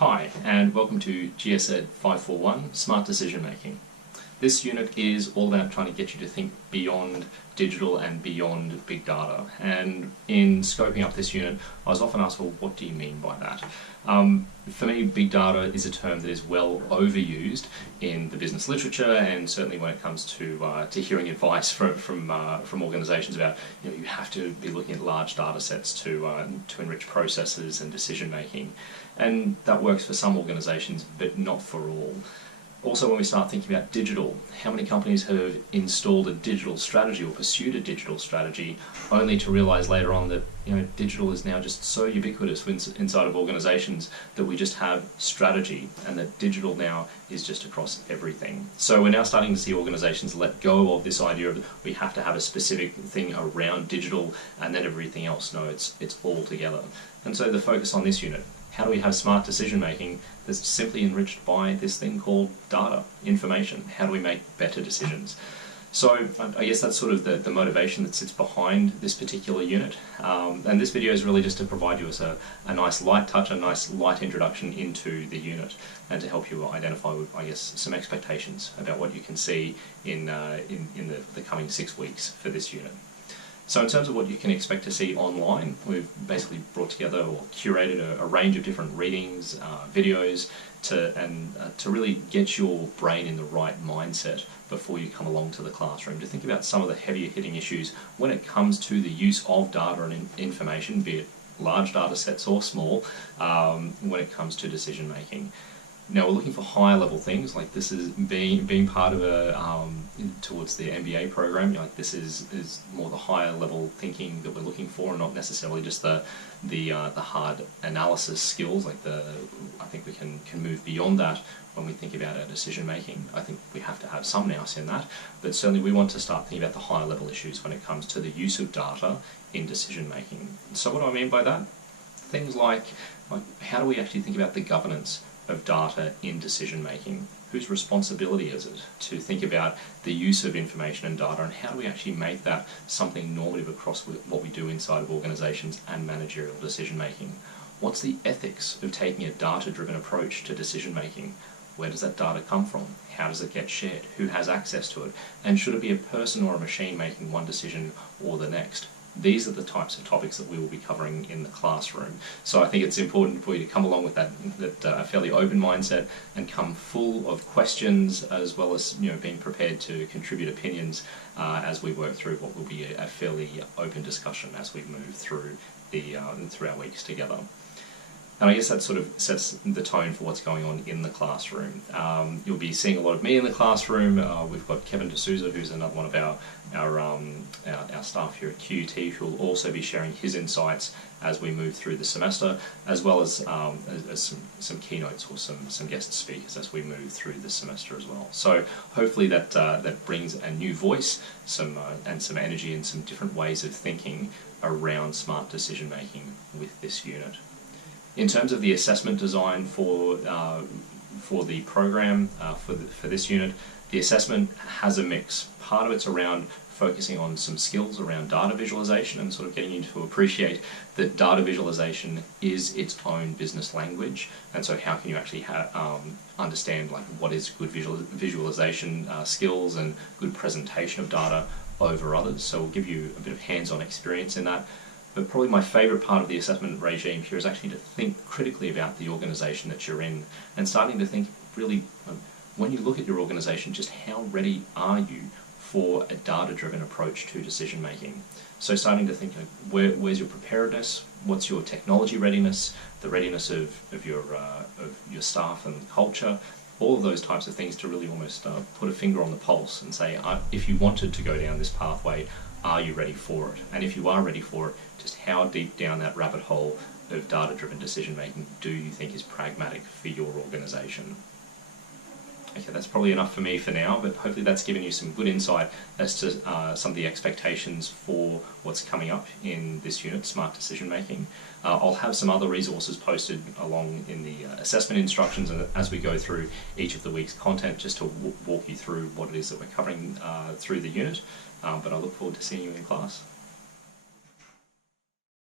Hi, and welcome to GSZ541, Smart Decision Making. This unit is all about trying to get you to think beyond digital and beyond big data. And in scoping up this unit, I was often asked, well, what do you mean by that? For me, big data is a term that is well overused in the business literature, and certainly when it comes to hearing advice from organisations about, you have to be looking at large data sets to enrich processes and decision making. And that works for some organisations, but not for all. Also, when we start thinking about digital, how many companies have installed a digital strategy or pursued a digital strategy only to realise later on that digital is now just so ubiquitous inside of organisations that we just have strategy, and that digital now is just across everything. So we're now starting to see organisations let go of this idea of we have to have a specific thing around digital and then everything else. No, it's all together. And so the focus on this unit, how do we have smart decision making that's simply enriched by this thing called data, information? How do we make better decisions? So I guess that's sort of the motivation that sits behind this particular unit. And this video is really just to provide you with a nice light touch, a nice light introduction into the unit, and to help you identify, I guess, some expectations about what you can see in the coming 6 weeks for this unit. So in terms of what you can expect to see online, we've basically brought together or curated a range of different readings, videos, to really get your brain in the right mindset before you come along to the classroom, to think about some of the heavier hitting issues when it comes to the use of data and information, be it large data sets or small, when it comes to decision making. Now we're looking for higher level things, like this is being part of towards the MBA program. This is more the higher level thinking that we're looking for, and not necessarily just the hard analysis skills. I think we can move beyond that when we think about our decision making. I think we have to have some nous in that, but certainly we want to start thinking about the higher level issues when it comes to the use of data in decision making. So what do I mean by that? Things like how do we actually think about the governance of data in decision making? Whose responsibility is it to think about the use of information and data, and how do we actually make that something normative across what we do inside of organisations and managerial decision making? What's the ethics of taking a data-driven approach to decision making? Where does that data come from? How does it get shared? Who has access to it? And should it be a person or a machine making one decision or the next? These are the types of topics that we will be covering in the classroom. So I think it's important for you to come along with that fairly open mindset, and come full of questions, as well as being prepared to contribute opinions as we work through what will be a fairly open discussion as we move through our weeks together. And I guess that sort of sets the tone for what's going on in the classroom. You'll be seeing a lot of me in the classroom. We've got Kevin D'Souza, who's another one of our staff here at QUT, who will also be sharing his insights as we move through the semester, as well as some keynotes or some guest speakers as we move through the semester as well. So hopefully that brings a new voice, and some energy, and some different ways of thinking around smart decision making with this unit. In terms of the assessment design for the program for this unit, the assessment has a mix. Part of it's around focusing on some skills around data visualization, and sort of getting you to appreciate that data visualization is its own business language, and so how can you actually understand what is good visualization skills and good presentation of data over others. So we'll give you a bit of hands-on experience in that. But probably my favourite part of the assessment regime here is actually to think critically about the organisation that you're in, and starting to think really, when you look at your organisation, just how ready are you for a data-driven approach to decision making? So starting to think, where's your preparedness, what's your technology readiness, the readiness of your staff and culture, all of those types of things, to really almost put a finger on the pulse and say, if you wanted to go down this pathway, are you ready for it? And if you are ready for it, just how deep down that rabbit hole of data-driven decision making do you think is pragmatic for your organisation? Okay, that's probably enough for me for now, but hopefully that's given you some good insight as to some of the expectations for what's coming up in this unit, Smart Decision Making. I'll have some other resources posted along in the assessment instructions, and as we go through each of the week's content, just to walk you through what it is that we're covering through the unit. But I look forward to seeing you in class.